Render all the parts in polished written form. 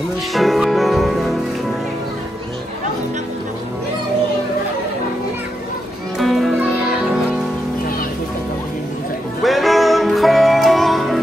And I should, but I can't let you go. When I'm cold,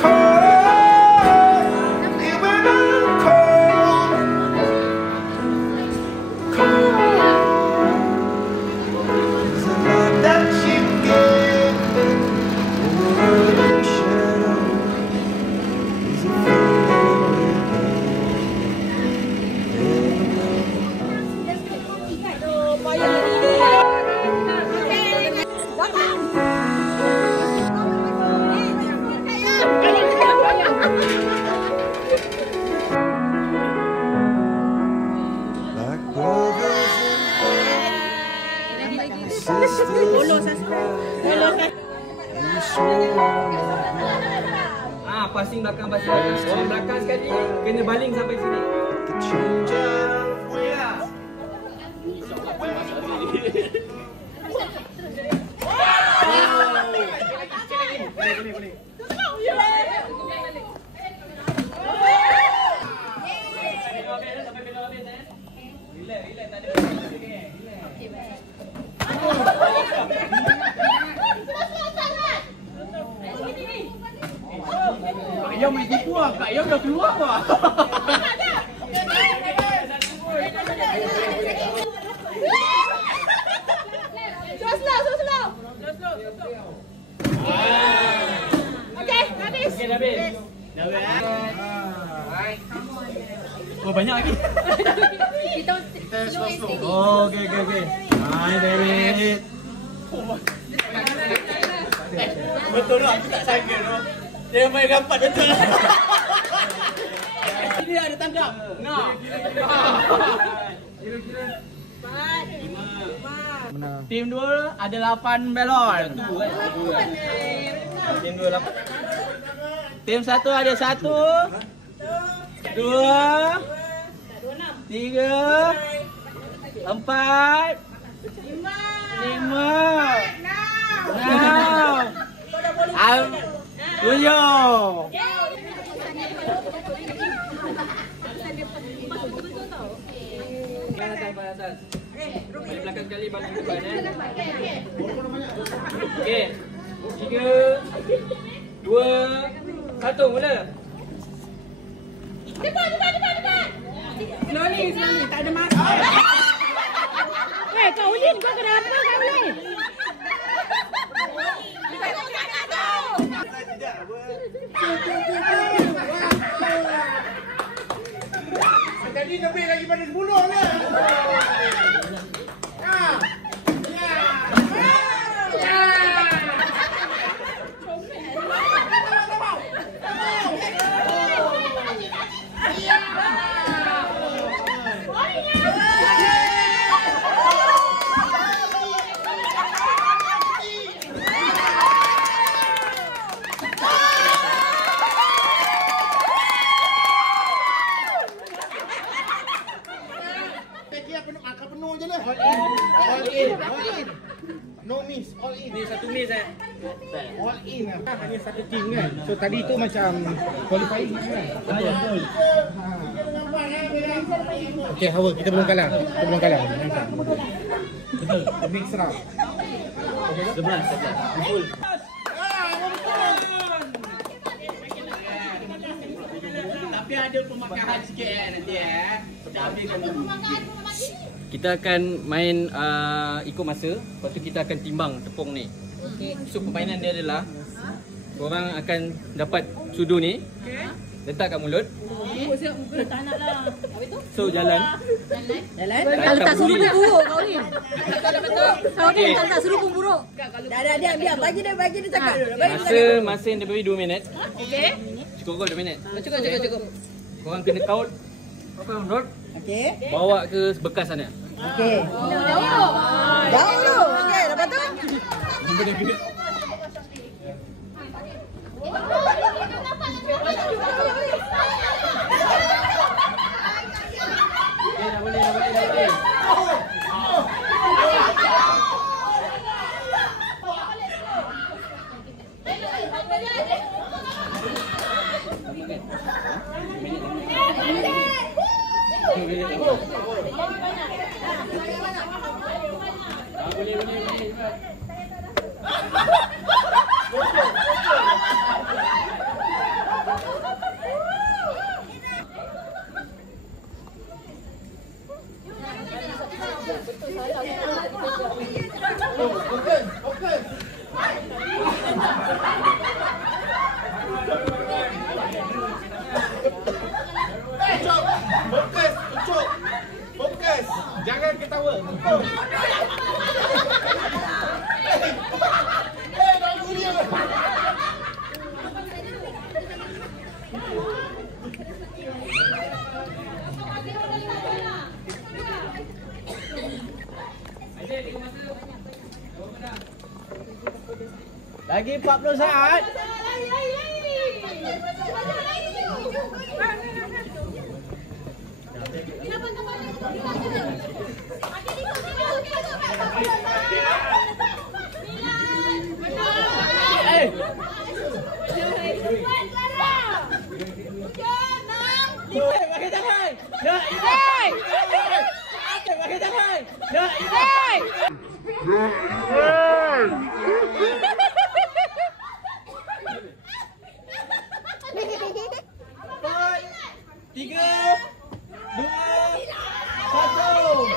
cold, yeah, when I'm cold, cold, there's a lot that you give me in the early shadow. There's a feeling like brothers and sisters and passing belakang. Orang belakang sekali kena baling sampai sini. the change of Kak Yom main tipu lah. Kak Yom dah keluar lah. Okay, habis. Oh, banyak lagi. Kita slow and steady. Oh, okay. Hai, David. Betul lah, aku tak sangka tu. Dia main rapat betul. Ini ada tangkap. Nak. Kira-kira 5. Tim 2 ada 8 balon. Tim 2 8. Tim 1 ada 1 2 3 4 5 6 7. Balik belakang sekali, balik depan Okey. 3 2 1 mula. Depan. Slowly, tak ada masa. Kak Ulin, kau kenapa Kak Ulin? Tadi lebih lagi pada 10 lah. Angka penuh je lah. All in. No miss, all in. Ni satu miss All in lah. Hanya satu team kan. So tadi tu macam qualifying kan. Betul. Okey, Hawa, kita belum kalah. Betul. Big serang. 11. Betul. Tapi ada pemakaran sikit nanti Kita habiskan dulu. Kita akan main ikut masa. Lepas tu kita akan timbang tepung ni. So permainan dia adalah korang akan dapat sudu ni, letak kat mulut. Tak nak lah. So jalan. Kalau tak suruh pun buruk kau ni. Kau ni kalau tak suruh pun buruk. Dah biar bagi dia cakap dulu. Masa yang dia beri 2 minit. Okey. Cukup 2 minit. Cukup. Korang kena count. Korang dot. Okey. Bawa ke bekas sana. Okey. Jauh dulu. Okey, lepas tu. Dah boleh. Fokus. Jangan ketawa. Lagi 40 saat. Pakai tangan. Dah. Pakai tangan. Dah. Tiga, dua, satu.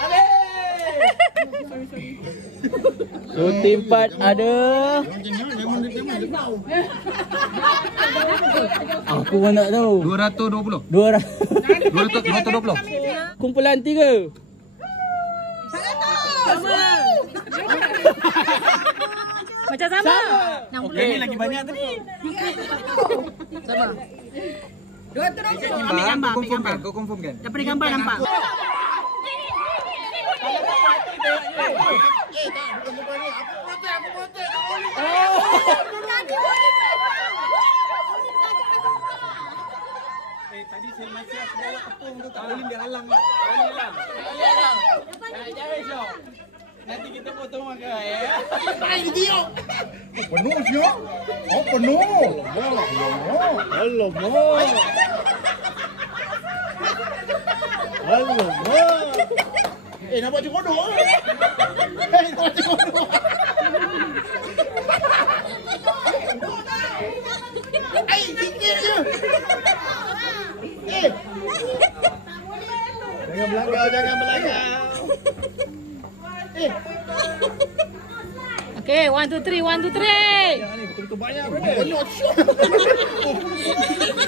Habis. So tim 4 ada. Aku pun tak tahu. 220. 220. Kumpulan 3. Macam sama. Okey, ni lagi banyak tadi. Sama. 220. Ambil gambar. Kau confirmkan. Daripada gambar nampak. Tadi saya masih aku bawa tepung tu tak boleh dia halang. Jangan syok. Nanti kita potong makan ya. Ai dia. Penuh syok. Oh penuh. Alamak. Nampak cekodok. Nampak cekodok. Ai, sikit je. Jangan melanggar. Okay, 1, 2, 3, 1, 2, 3. Jangan ni betul-betul banyak. Banyak syok.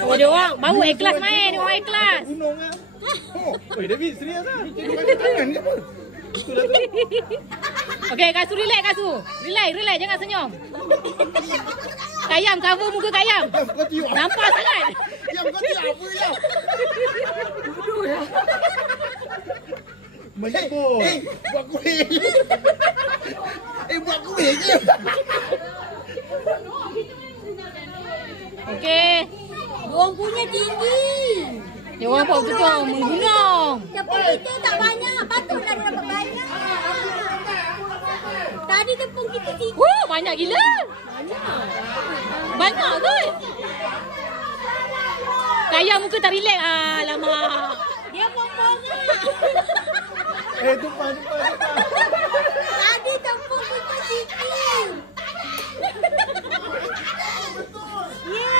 Oh, dia orang baru ikhlas main, dia orang ikhlas. Gunung ah. Oh, David serius ah. Kita pakai tangan ke apa? Betul lah tu. Okay, Kasu relax Kasu. Relax, jangan senyum. Kayam, cover muka Kayam. Kau tiup. Nampak sangat. Yang kau tiup apa je? Bodoh lah. Menyebut. Buat kuih. Buat kuih je. Okay. Diorang punya tinggi. Dia orang buat betul menggunung. Tepung kita tak banyak. Patutlah dia dapat banyak. Tadi tepung kita tinggi. Wah, banyak gila. Banyak kot. Kayam muka tak relax. Alamak. Dia bombongan. Tumpah. Tadi tepung kita tinggi. Ya,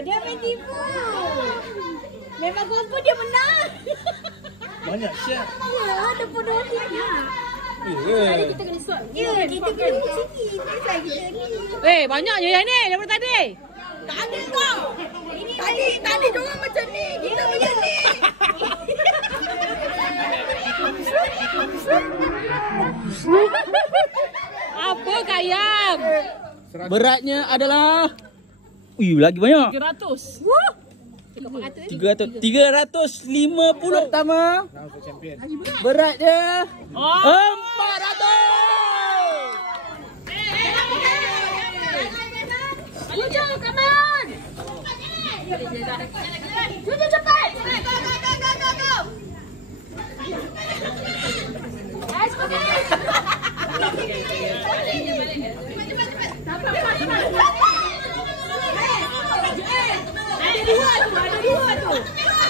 dia main tipu. Memang kumpul dia menang. Banyak siap. Ya, tepung dia tinggi. Tadi kita kena suap. Ya, kita kena sini. Kita ni. Banyak je yang ni daripada tadi. Tak ada kau. Tadi diorang macam ni. Kita macam ni. Apa Kayam? Beratnya adalah lagi banyak. 300. 350 pertama. Berat dia 400. Hujung, come on. Hujung cepat. Go. Guys, cepat. dua tu.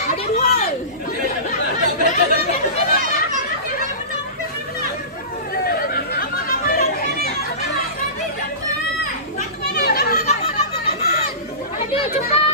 Ada dua. Ada cepat.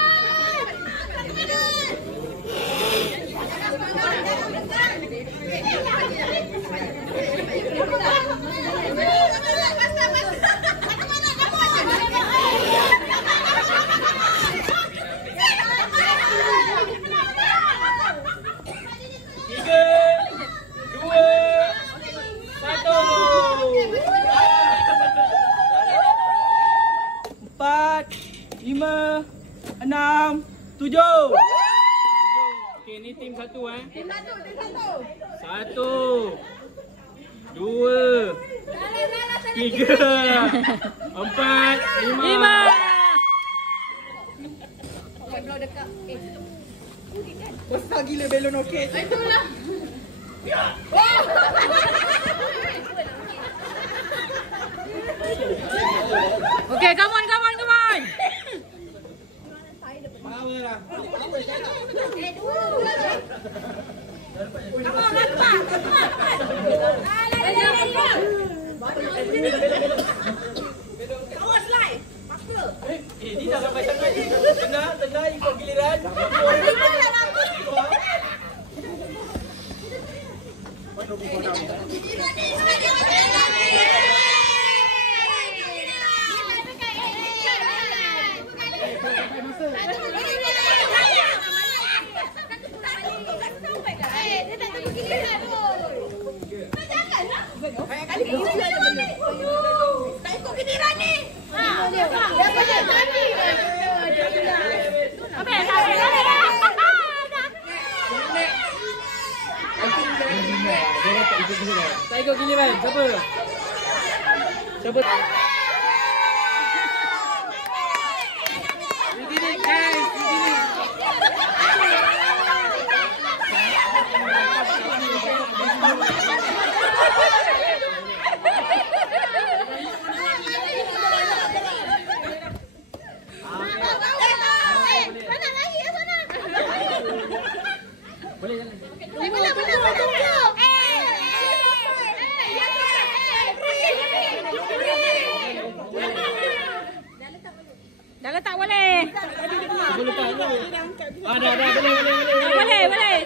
Okey, ni tim satu Tim satu. 1, 2, 3, 4, 5. Belum dekat. Besar gila belon okey. Itulah. Okay, come on. Power lah. Ni dah sampai sangat. Tengah ikut giliran. Tak ikut giliran ni. Dia pasal tadi. Tak ikut giliran. Siapa? Dah letak boleh. Boleh letak dulu. Dah, Boleh.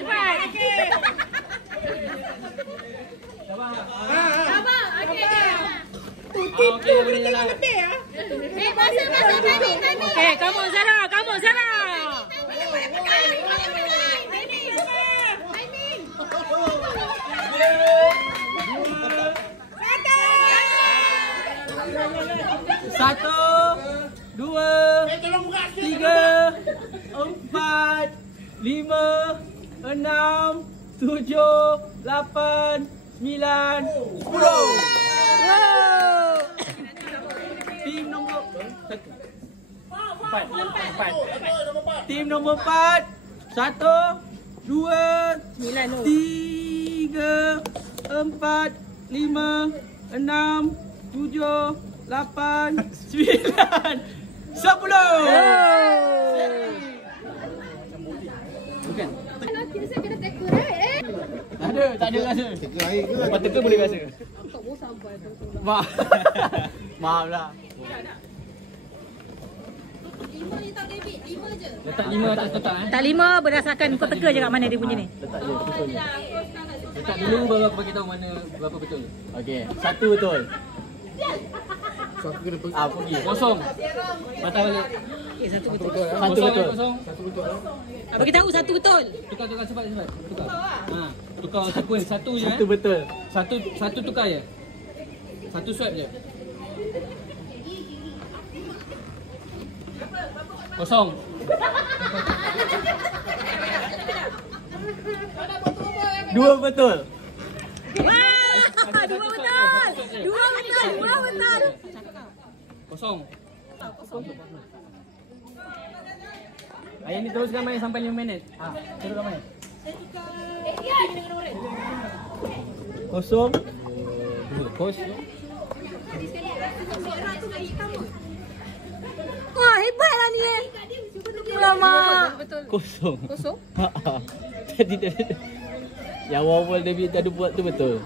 Cepat. Abang, Okey, boleh jalan. pasal tadi. Okay, come on Zara. Satu, 2, 3, 4, 5, 6, 7, 8, 9, 10. Tim nombor 4. Tim nombor 4. 1, 2, 3, 4, 5, 6, 7, 8, 9, 10. Bukan. Biasa kena tekuk right? Tak ada rasa. Teka air ke? Lepas teka boleh rasa. Maaf lah. 5 ni tak David, 5 je. Letak 5 atas kotak Tak 5 berdasarkan kau teka je kat mana dia punya ni. Letak je betul. Letak dulu baru aku bagi tahu mana berapa betul. Okey, 1 betul. So aku kena pergi. Pergi. Kosong. Patah balik. Okay, 1 betul. Satu betul. Kosong. Bagi tahu 1 betul. Tukar cepat. Tukar. Tukar sequence 1 je. 1 betul. Satu tukar je. 1 swipe je. Kosong. Dua betul. Dua betul. Kosong. Ayah ni teruskan main sampai 5 minit. Teruskan main. Kosong. Kosong. Wah, hebatlah ni. Alamak. betul? Kosong. Kosong? Tadi yang awal David tadi buat tu betul.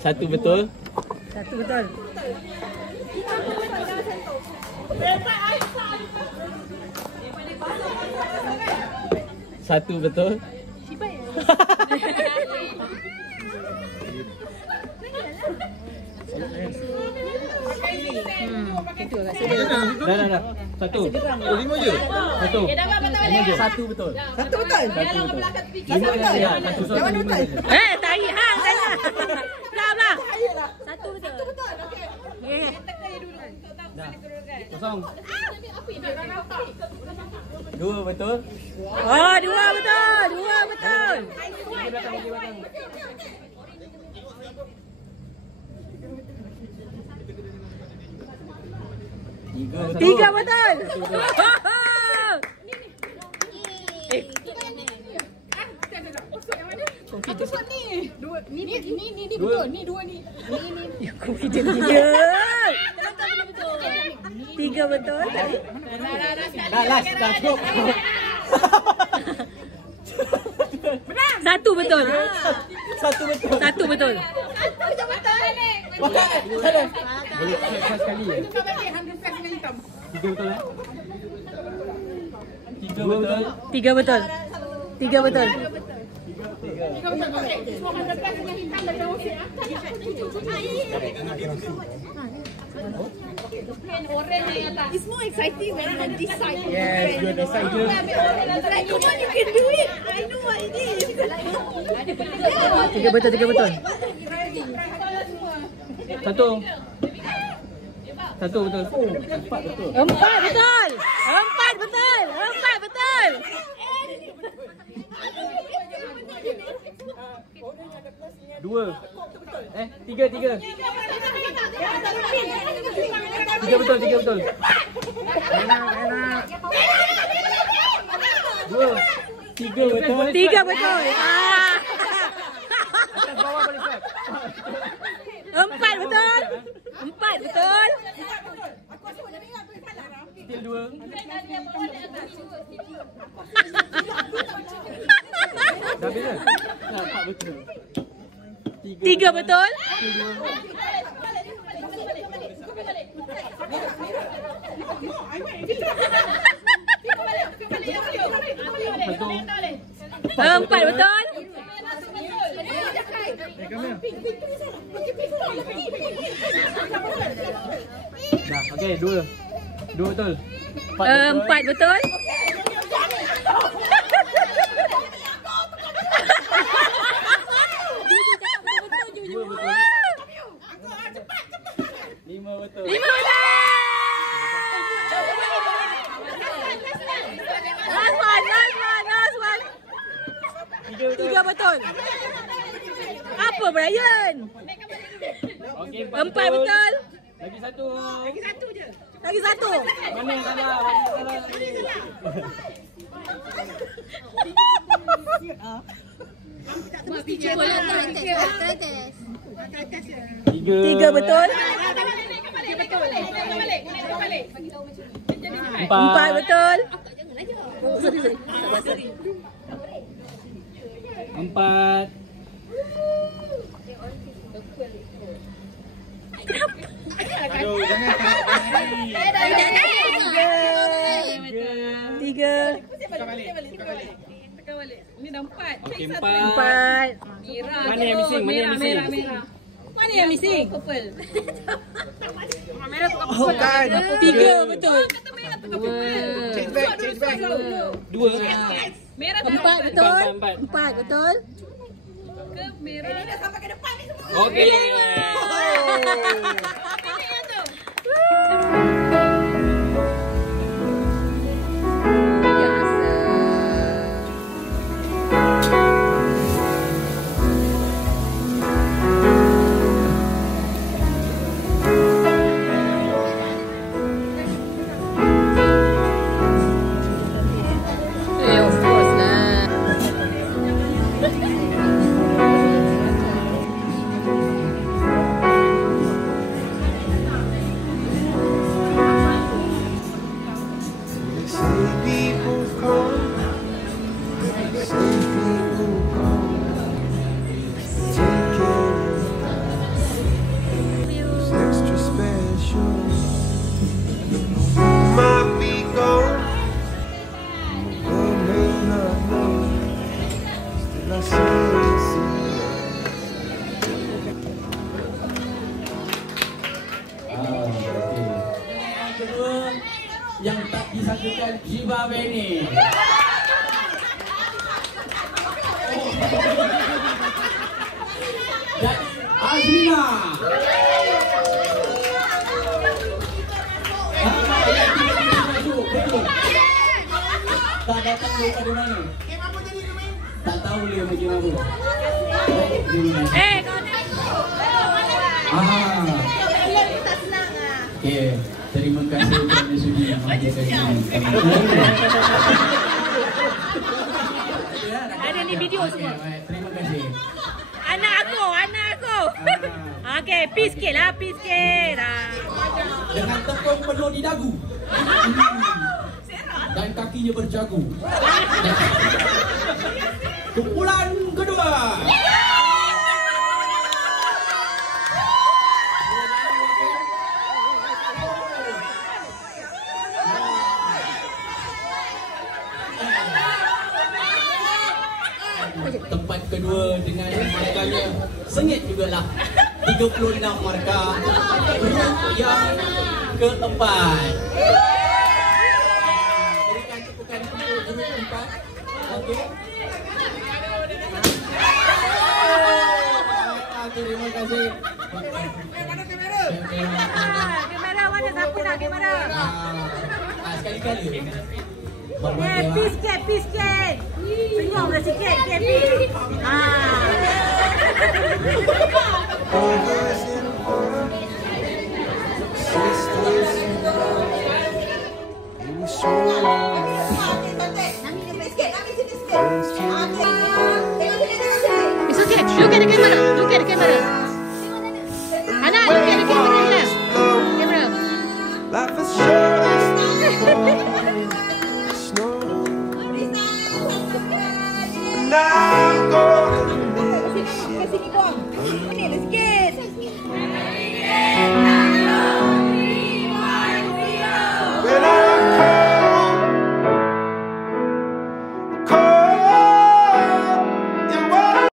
Satu betul. Satu betul. Satu betul. Itu agak sedap. Dah. Satu. Oh, 5 je? Satu. Satu betul. Satu betul. Lima je. Satu soalan lima je. Tai hang tanya. Belah. Satu betul. Okey. Dah. Kosong. Dua betul. Oh, dua betul. Dua betul. Pergi belakang. Tiga betul. Confident dia. Tiga betul. Dah last. Dah cukup. Satu betul. Satu betul. Satu betul. Boleh kelas sekali ya? Tiga betul eh? Tiga betul. Tiga betul. Tiga betul. It's more exciting when you decide. Yes, you decide. Like, come on, you can do it. I know what it is. Tiga betul. Tiga betul. Satu. Satu betul. Empat betul. Empat betul. Empat betul. Empat betul. Dua. Tiga. Tiga betul. Tiga betul. Dua. Tiga betul. Tiga betul. Atas bawah boleh start. Empat betul. Empat betul. Still dua. Dah habis dah? Dah, empat betul. Tiga betul. Empat betul. Dah, okey, dua. Dua betul. Empat betul. Dua betul. Lima betul. Lima betul. Last one. Tiga betul. Apa Brian? Okey, Empat betul. Lagi satu. Lagi satu. Mana yang salah? Tiga betul. Empat betul. Empat. Aduh, jangan. Tiga. Ini dah empat. Okey, empat. Empat. Mana yang missing? Mana yang missing? Mana yang missing? Purple. Oh kan. Tiga betul. Change back. Dua. Merah Empat betul. Empat. Empat betul. ke merah. Ini dah sampai ke depan ni semua. Okey. Jadi Azrina. Tak datang daripada mana? Tak tahu dia macam apa. Okey, terima kasih kerana sudi menghadiri kami. Ada ni video semua. Terima kasih. Anak aku. Okey, peace sikit lah, peace sikit. Dengan tepung penuh di dagu. Dan kakinya berjagu. Kumpulan kedua. Tempat kedua dengan markanya sengit jugalah. 36 markah. Grup yang keempat. Berikan tepukan untuk grup keempat. Okey. Terima kasih. Mana kamera? Kamera mana? Siapa nak kamera? Sekali-kali. Peace sikit. Senyum dah sikit, peace. Brothers in arms, sisters in love, we swore It's okay, look at the camera.